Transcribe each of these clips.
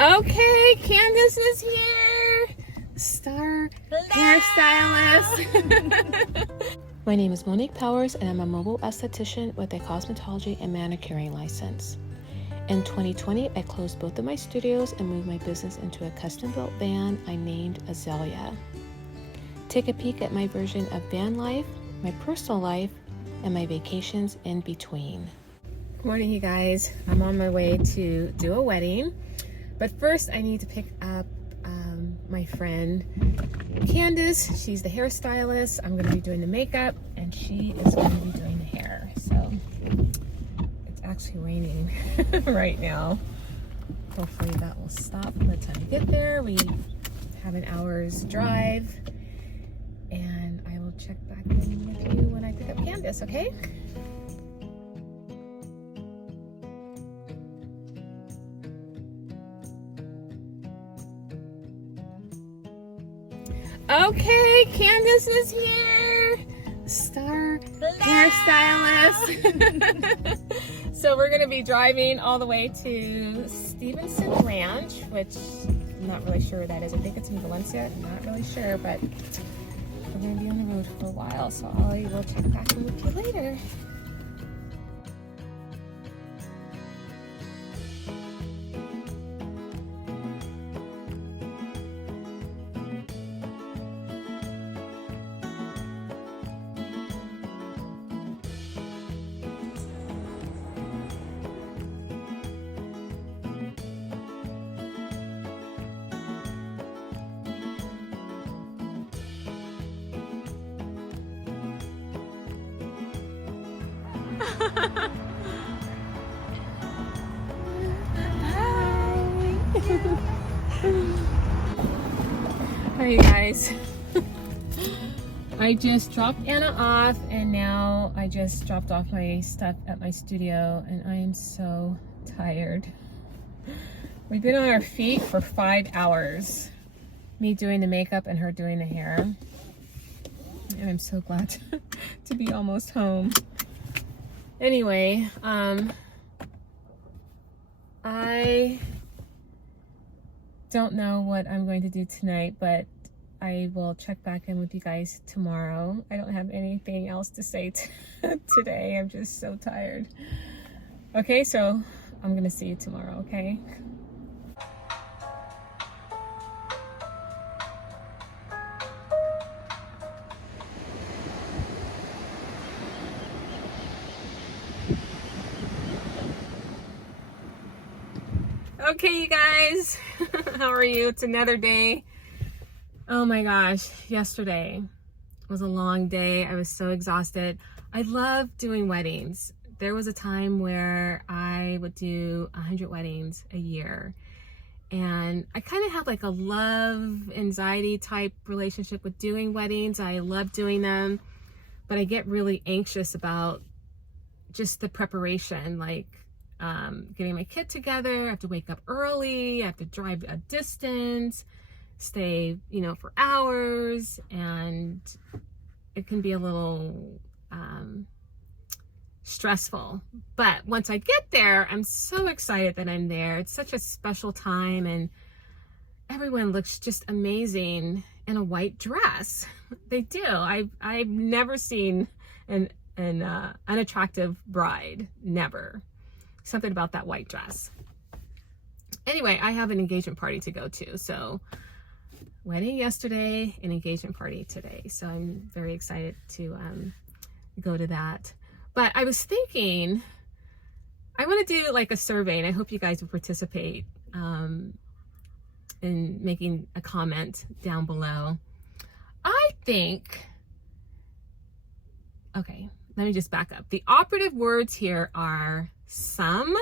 Okay, Candace is here. Star hairstylist. My name is Monique Powers and I'm a mobile esthetician with a cosmetology and manicuring license. In 2020, I closed both of my studios and moved my business into a custom-built van I named Azalea. Take a peek at my version of van life, my personal life, and my vacations in between. Good morning, you guys. I'm on my way to do a wedding. But first, I need to pick up my friend Candace. She's the hairstylist. I'm going to be doing the makeup, and she is going to be doing the hair. So it's actually raining right now. Hopefully that will stop by the time we get there. We have an hour's drive, and I will check back in with you when I pick up Candace, okay? Okay, Candace is here. Star hairstylist. So we're gonna be driving all the way to Stevenson Ranch, which I'm not really sure where that is. I think it's in Valencia. I'm not really sure, but we're gonna be on the road for a while, so I will check back in with you later. Hi you guys. I just dropped Anna off and now I just dropped off my stuff at my studio and I am so tired. We've been on our feet for 5 hours. Me doing the makeup and her doing the hair. And I'm so glad to be almost home. Anyway, I don't know what I'm going to do tonight, but I will check back in with you guys tomorrow. I don't have anything else to say today. I'm just so tired. Okay, so I'm gonna see you tomorrow, okay? Okay, you guys, how are you? It's another day. Oh my gosh, yesterday was a long day. I was so exhausted. I love doing weddings. There was a time where I would do 100 weddings a year. And I kind of have like a love anxiety type relationship with doing weddings. I love doing them, but I get really anxious about just the preparation, like getting my kit together. I have to wake up early. I have to drive a distance, stay, for hours, and it can be a little stressful. But once I get there, I'm so excited that I'm there. It's such a special time, and everyone looks just amazing in a white dress. They do. I've never seen an unattractive bride. Never. Something about that white dress. Anyway, I have an engagement party to go to. So wedding yesterday, an engagement party today. So I'm very excited to go to that. But I was thinking, I want to do like a survey, and I hope you guys will participate in making a comment down below. I think, okay, let me just back up. The operative words here are some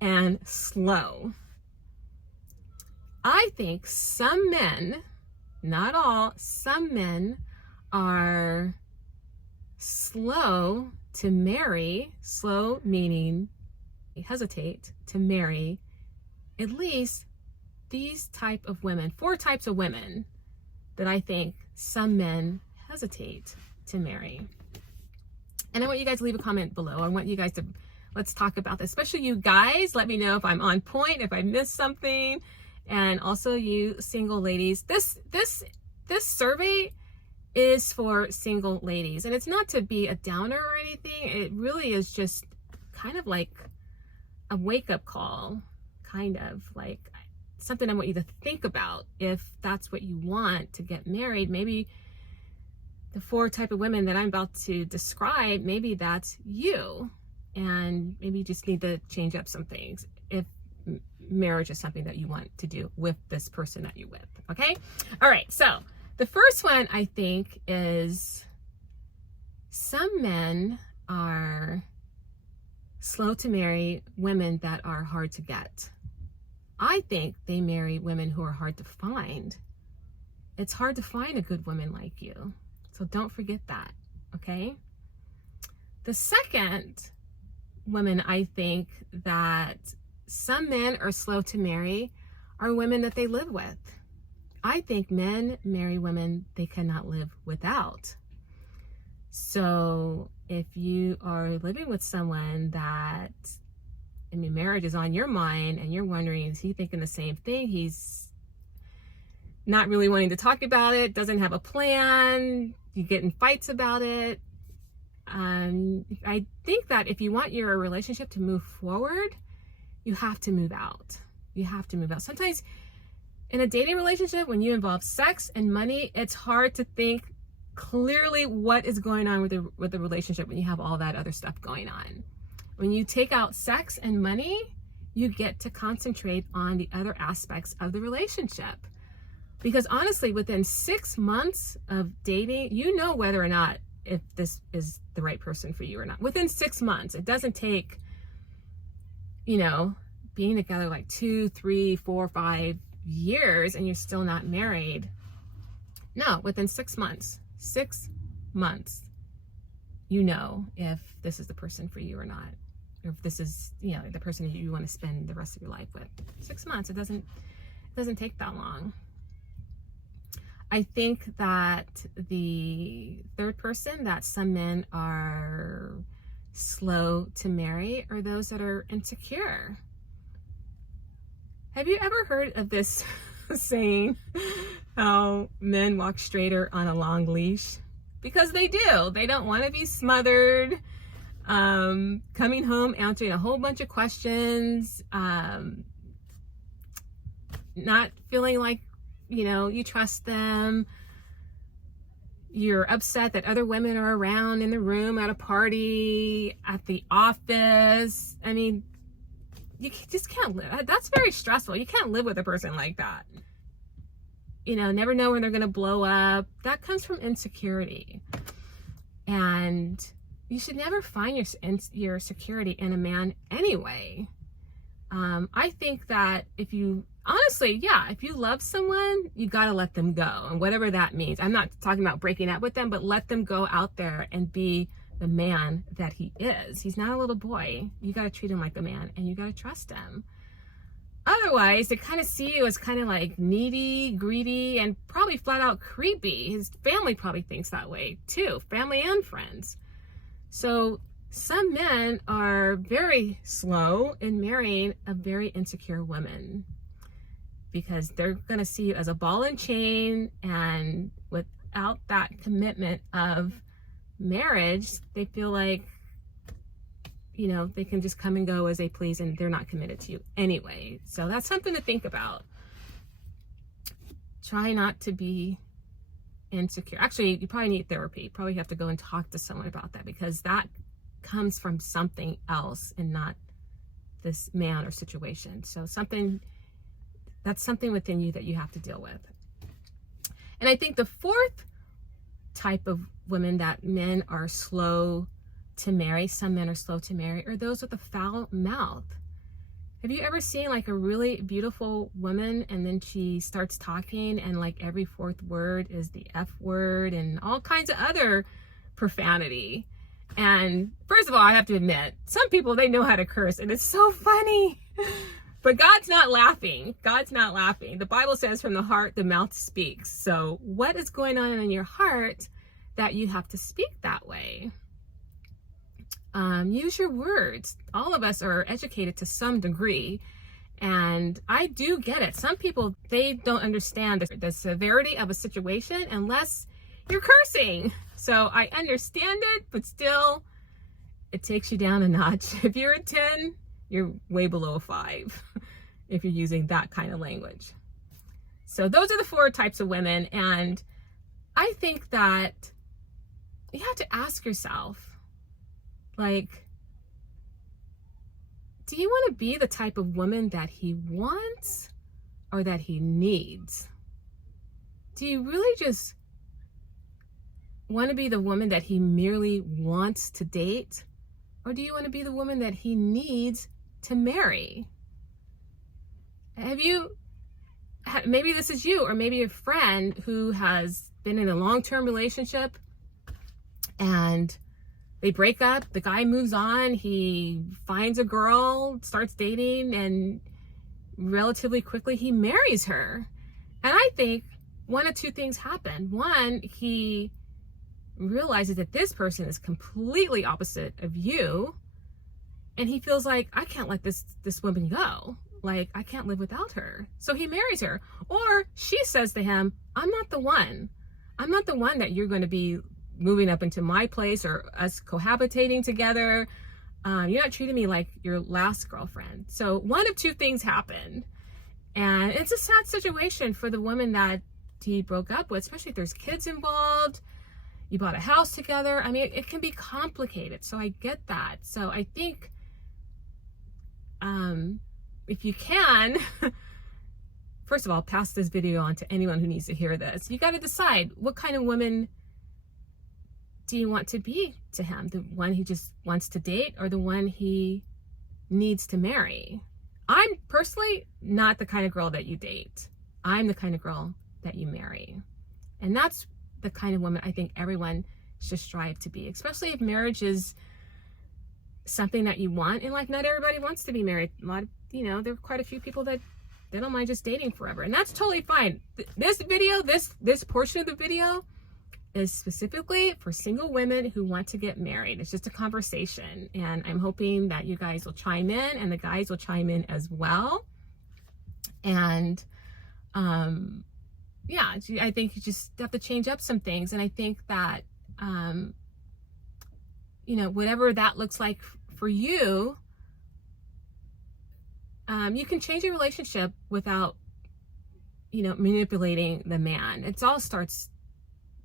and slow. I think some men, not all, some men are slow to marry, slow meaning hesitate to marry at least these type of women, 4 types of women that I think some men hesitate to marry. And I want you guys to leave a comment below. I want you guys to let's talk about this, especially you guys. Let me know if I'm on point, if I missed something. And also you single ladies, this survey is for single ladies, and it's not to be a downer or anything. It really is just kind of like a wake-up call, kind of like something I want you to think about if that's what you want to get married. Maybe the 4 type of women that I'm about to describe, maybe that's you, and maybe you just need to change up some things if marriage is something that you want to do with this person that you're with. Okay, all right, so the first one I think is some men are slow to marry women that are hard to get. I think they marry women who are hard to find. It's hard to find a good woman like you. So don't forget that, okay? The second women I think that some men are slow to marry are women that they live with. I think men marry women they cannot live without. So if you are living with someone that, I mean, marriage is on your mind and you're wondering, is he thinking the same thing? He's not really wanting to talk about it, doesn't have a plan, you get in fights about it. I think that if you want your relationship to move forward, you have to move out. You have to move out. Sometimes in a dating relationship, when you involve sex and money, it's hard to think clearly what is going on with the relationship when you have all that other stuff going on. When you take out sex and money, you get to concentrate on the other aspects of the relationship. Because honestly, within 6 months of dating, you know whether or not if this is the right person for you or not. Within 6 months. It doesn't take, you know, being together like 2, 3, 4, 5 years and you're still not married. No, within 6 months. 6 months, you know if this is the person for you or not, or if this is, you know, the person that you want to spend the rest of your life with. 6 months. It doesn't take that long. I think that the third person that some men are slow to marry are those that are insecure. Have you ever heard of this saying, how men walk straighter on a long leash? Because they do. They don't want to be smothered, coming home answering a whole bunch of questions, not feeling like, you know, you trust them. You're upset that other women are around in the room, at a party, at the office. I mean, you just can't live. That's very stressful. You can't live with a person like that. You know, never know when they're going to blow up. That comes from insecurity. And you should never find your security in a man anyway. I think that if you, honestly, yeah, if you love someone, you got to let them go. And whatever that means. I'm not talking about breaking up with them, but let them go out there and be the man that he is. He's not a little boy. You got to treat him like a man, and you got to trust him. Otherwise, they kind of see you as kind of like needy, greedy, and probably flat out creepy. His family probably thinks that way too, family and friends. So some men are very slow in marrying a very insecure woman because they're going to see you as a ball and chain, and without that commitment of marriage, they feel like, you know, they can just come and go as they please, and they're not committed to you anyway. So that's something to think about. Try not to be insecure. Actually, you probably need therapy. You probably have to go and talk to someone about that, because that comes from something else and not this man or situation. So that's something within you that you have to deal with. And I think the fourth type of women that men are slow to marry, some men are slow to marry, are those with a foul mouth. Have you ever seen like a really beautiful woman and then she starts talking and like every fourth word is the F word and all kinds of other profanity? And first of all, I have to admit, some people, they know how to curse and it's so funny. But God's not laughing. God's not laughing. The Bible says from the heart, the mouth speaks. So what is going on in your heart that you have to speak that way? Use your words. All of us are educated to some degree, and I do get it. Some people, they don't understand the severity of a situation unless you're cursing. So I understand it, but still, it takes you down a notch. If you're a 10, you're way below a 5 if you're using that kind of language. So those are the 4 types of women, and I think that you have to ask yourself, like, do you want to be the type of woman that he wants or that he needs? Do you really just want to be the woman that he merely wants to date? Or do you want to be the woman that he needs to marry? Maybe this is you, or maybe a friend who has been in a long-term relationship and they break up, the guy moves on, he finds a girl, starts dating, and relatively quickly he marries her. And I think one of 2 things happen. One, he realizes that this person is completely opposite of you, and he feels like, I can't let this woman go. Like, I can't live without her. So he marries her. Or she says to him, I'm not the one. I'm not the one that you're going to be moving up into my place or us cohabitating together. You're not treating me like your last girlfriend. So one of 2 things happened. And it's a sad situation for the woman that he broke up with, especially if there's kids involved. You bought a house together. I mean, it can be complicated. So I get that. So I think if you can, first of all, pass this video on to anyone who needs to hear this. You got to decide, what kind of woman do you want to be to him? The one he just wants to date, or the one he needs to marry? I'm personally not the kind of girl that you date. I'm the kind of girl that you marry. And that's the kind of woman I think everyone should strive to be, especially if marriage is something that you want in life. Not everybody wants to be married. A lot of, there are quite a few people that they don't mind just dating forever, and that's totally fine. This video, this portion of the video is specifically for single women who want to get married. It's just a conversation, and I'm hoping that you guys will chime in, and the guys will chime in as well. And yeah, I think you just have to change up some things, and I think that whatever that looks like for you, you can change your relationship without manipulating the man. It all starts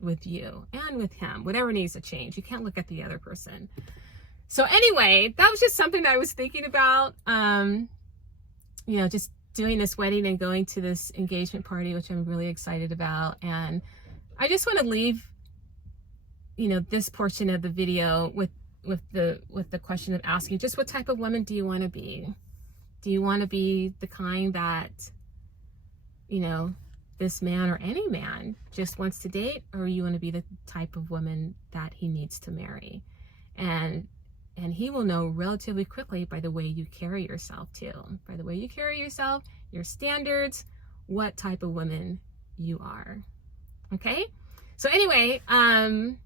with you and with him. Whatever needs to change, you can't look at the other person. So anyway, that was just something that I was thinking about, just doing this wedding and going to this engagement party, which I'm really excited about. And I just want to leave this portion of the video with the question of asking, just what type of woman do you want to be? Do you want to be the kind that this man or any man just wants to date, or you want to be the type of woman that he needs to marry? And he will know relatively quickly by the way you carry yourself too. By the way you carry yourself, your standards, what type of woman you are. Okay? So anyway, I'm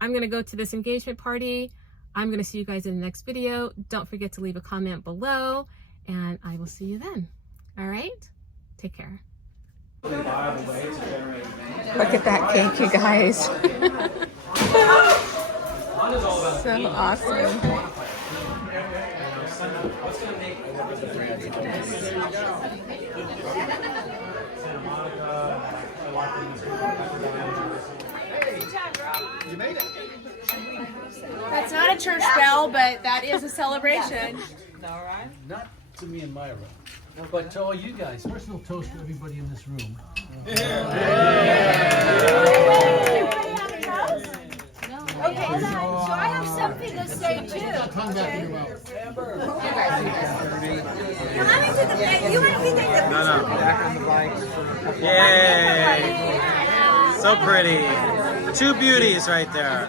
going to go to this engagement party. I'm going to see you guys in the next video. Don't forget to leave a comment below, and I will see you then. All right? Take care. Look at that cake, you guys. So awesome. You made it. That's not a church bell, but that is a celebration. All right. Not to me and Myra, but to all you guys. Personal toast to everybody in this room. Okay, so I have something to say too. Tongue back in your mouth. Let me do the thing. You want to be the No. Back on the bike. Yay! So pretty. 2 beauties right there.